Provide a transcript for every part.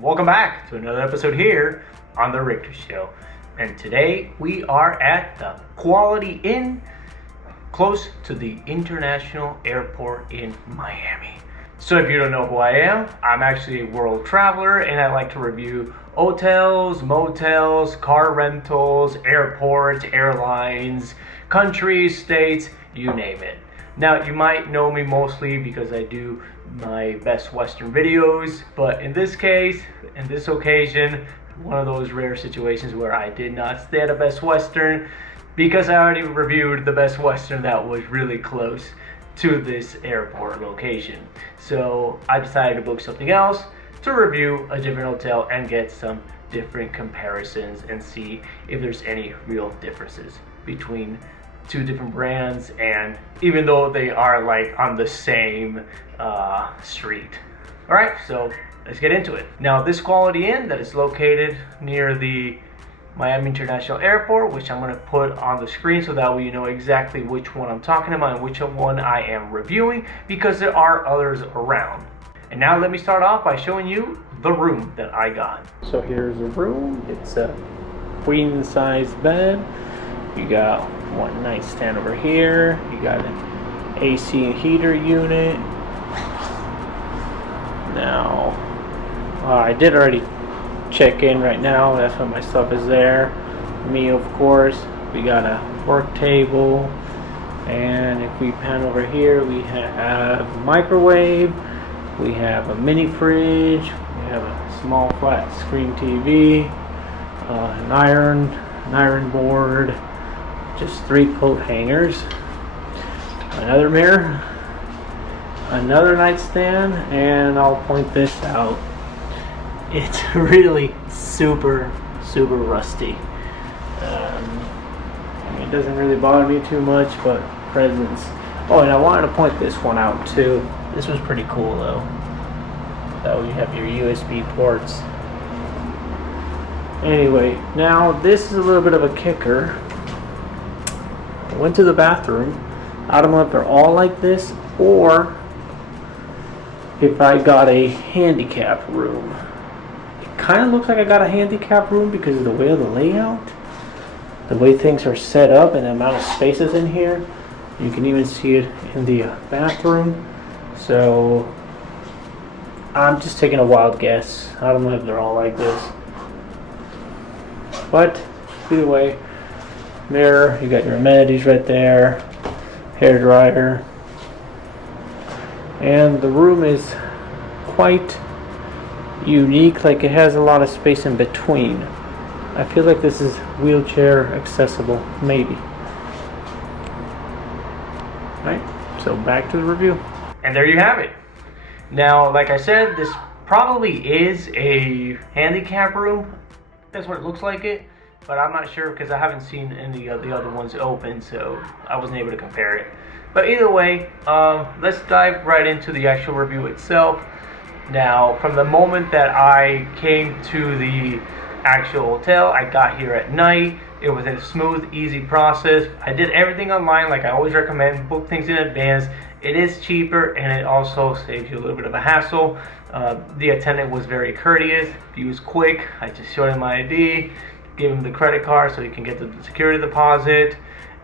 Welcome back to another episode here on The Richter Show. And today we are at the Quality Inn close to the International Airport in Miami. So if you don't know who I am, I'm actually a world traveler and I like to review hotels, motels, car rentals, airports, airlines, countries, states, you name it. Now you might know me mostly because I do my Best Western videos, but in this case, in this occasion, one of those rare situations where I did not stay at a Best Western because I already reviewed the Best Western that was really close to this airport location. So I decided to book something else to review a different hotel and get some different comparisons and see if there's any real differences between two different brands, and even though they are like on the same street. All right, so let's get into it. Now this Quality Inn that is located near the Miami International Airport, which I'm going to put on the screen so that way you know exactly which one I'm talking about and which one I am reviewing, because there are others around. And now let me start off by showing you the room that I got. So here's the room. It's a queen size bed. You got one nightstand over here. You got an AC and heater unit. Now, I did already check in right now. That's why my stuff is there. Me, of course. We got a work table. And if we pan over here, we have a microwave. We have a mini fridge. We have a small flat screen TV. An iron board. Just 3 coat hangers, another mirror, another nightstand, and I'll point this out. It's really super rusty. It doesn't really bother me too much, but presents. Oh, and I wanted to point this one out too. This was pretty cool though. That way you have your USB ports. Anyway, now this is a little bit of a kicker. Went to the bathroom. I don't know if they're all like this or if I got a handicap room. It kind of looks like I got a handicap room because of the way of the layout, the way things are set up, and the amount of spaces in here. You can even see it in the bathroom. So I'm just taking a wild guess. I don't know if they're all like this, but either way. Mirror, you got your amenities right there, hair dryer, and the room is quite unique. Like, it has a lot of space in between. I feel like this is wheelchair accessible, maybe. Right, so back to the review. And there you have it. Now, like I said, this probably is a handicap room. That's what it looks like it. But I'm not sure because I haven't seen any of the other ones open, so I wasn't able to compare it. But either way, let's dive right into the actual review itself. Now, from the moment that I came to the actual hotel, I got here at night. It was a smooth, easy process. I did everything online like I always recommend. Book things in advance. It is cheaper and it also saves you a little bit of a hassle. The attendant was very courteous. He was quick. I just showed him my ID. Give him the credit card so he can get the security deposit,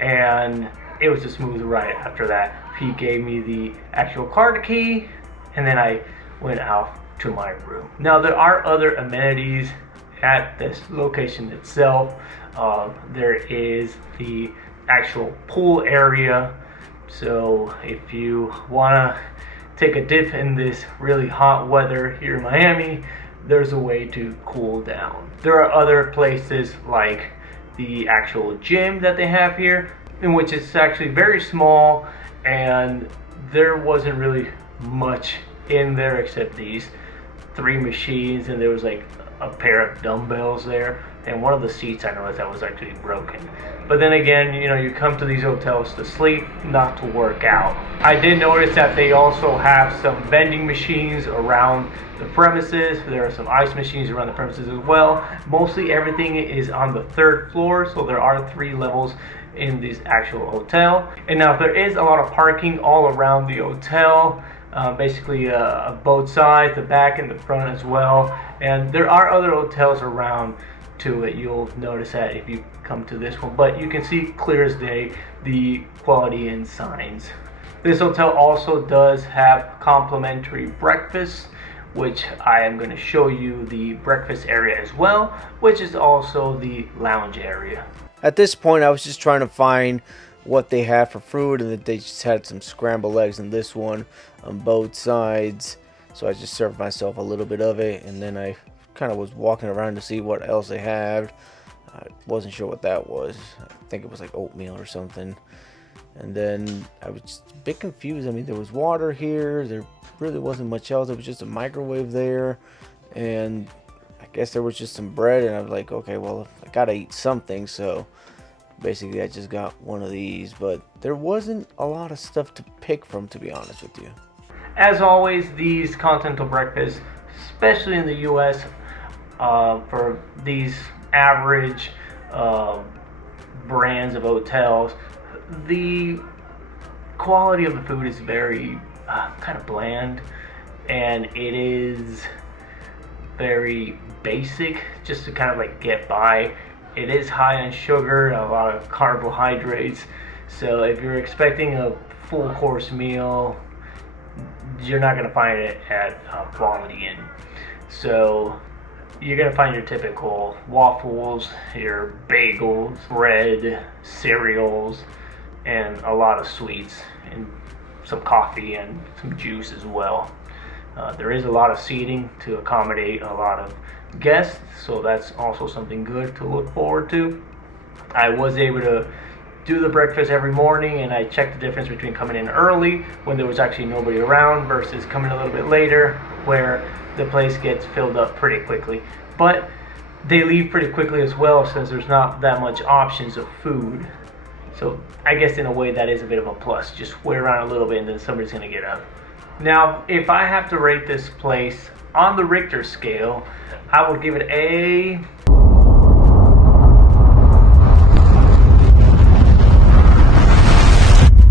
and it was a smooth ride after that. He gave me the actual card key, and then I went out to my room. Now there are other amenities at this location itself. There is the actual pool area, so if you want to take a dip in this really hot weather here in Miami, there's a way to cool down. There are other places like the actual gym that they have here, in which it's actually very small, and there wasn't really much in there except these 3 machines, and there was like a pair of dumbbells there, and one of the seats I noticed that was actually broken. But then again, you know, you come to these hotels to sleep, not to work out. I did notice that they also have some vending machines around the premises. There are some ice machines around the premises as well. Mostly everything is on the 3rd floor, so there are 3 levels in this actual hotel. And now there is a lot of parking all around the hotel. basically both sides, the back and the front as well. And there are other hotels around to it. You'll notice that if you come to this one, but you can see clear as day the quality and signs. This hotel also does have complimentary breakfast, which I am going to show you the breakfast area as well, which is also the lounge area. At this point, I was just trying to find what they had for food, and they just had some scrambled eggs in this one on both sides. So I just served myself a little bit of it, and then I kind of was walking around to see what else they had. I wasn't sure what that was. I think it was like oatmeal or something. And then I was just a bit confused. I mean, there was water here. There really wasn't much else. There was just a microwave there. And I guess there was just some bread. And I was like, okay, well, I gotta eat something. So basically, I just got one of these. But there wasn't a lot of stuff to pick from, to be honest with you. As always, these continental breakfasts, especially in the U.S., for these average brands of hotels, the quality of the food is very kind of bland, and it is very basic just to kind of like get by. It is high in sugar, a lot of carbohydrates, so if you're expecting a full course meal, you're not going to find it at Quality Inn. So you're going to find your typical waffles, your bagels, bread, cereals, and a lot of sweets, and some coffee and some juice as well. There is a lot of seating to accommodate a lot of guests, so that's also something good to look forward to. I was able to do the breakfast every morning, and I checked the difference between coming in early when there was actually nobody around versus coming a little bit later where the place gets filled up pretty quickly. But they leave pretty quickly as well, since there's not that much options of food. So I guess in a way that is a bit of a plus. Just wait around a little bit and then somebody's gonna get up. Now, if I have to rate this place on the Richter scale, I would give it a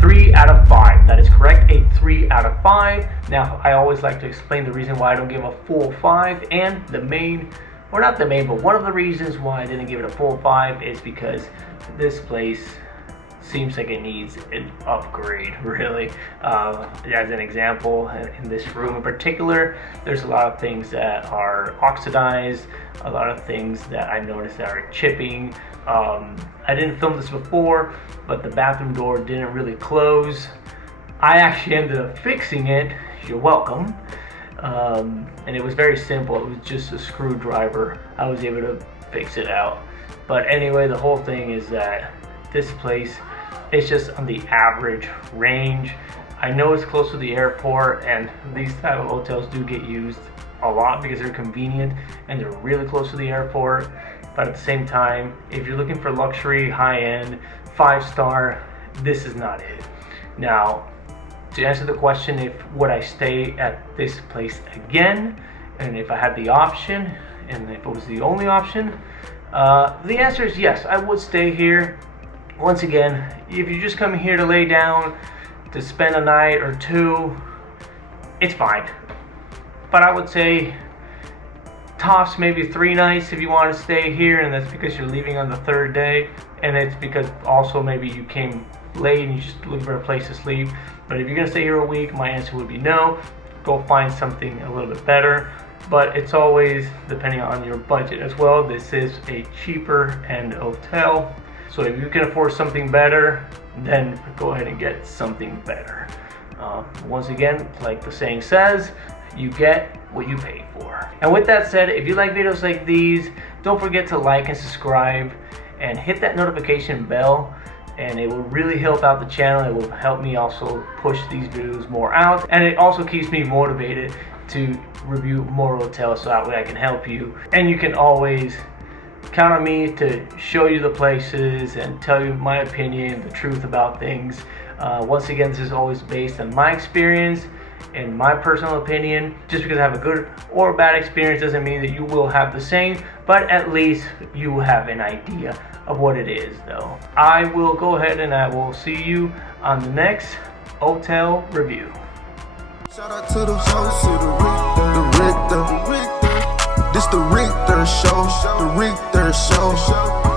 3 out of 5. That is correct, a 3 out of 5. Now, I always like to explain the reason why I don't give a full 5, and the main, or not the main, but one of the reasons why I didn't give it a full 5 is because this place seems like it needs an upgrade, really. As an example, in this room in particular, there's a lot of things that are oxidized, a lot of things that I noticed that are chipping. I didn't film this before, but the bathroom door didn't really close. I actually ended up fixing it. You're welcome. And it was very simple. It was just a screwdriver. I was able to fix it out. But anyway, the whole thing is that this place is just on the average range. I know it's close to the airport, and these type of hotels do get used a lot because they're convenient and they're really close to the airport. But at the same time, if you're looking for luxury, high-end, 5-star, this is not it. Now, to answer the question, if would I stay at this place again, and if I had the option, and if it was the only option, the answer is yes, I would stay here. Once again, if you're just coming here to lay down, to spend a night or two, it's fine. But I would say tops maybe 3 nights if you want to stay here, and that's because you're leaving on the 3rd day, and it's because also maybe you came late and you just looking for a place to sleep. But if you're gonna stay here a week, my answer would be no. Go find something a little bit better. But it's always depending on your budget as well. This is a cheaper end hotel, so if you can afford something better, then go ahead and get something better. Once again, like the saying says, you get what you pay for. And with that said, if you like videos like these, don't forget to like and subscribe and hit that notification bell, and it will really help out the channel. It will help me also push these videos more out, and it also keeps me motivated to review more hotels, so that way I can help you. And you can always count on me to show you the places and tell you my opinion, the truth about things. Once again, this is always based on my experience and my personal opinion. Just because I have a good or bad experience doesn't mean that you will have the same, but at least you have an idea of what it is though. I will go ahead and I will see you on the next hotel review. Shout out to the host of the Richter. This the Richter show. The Richter show.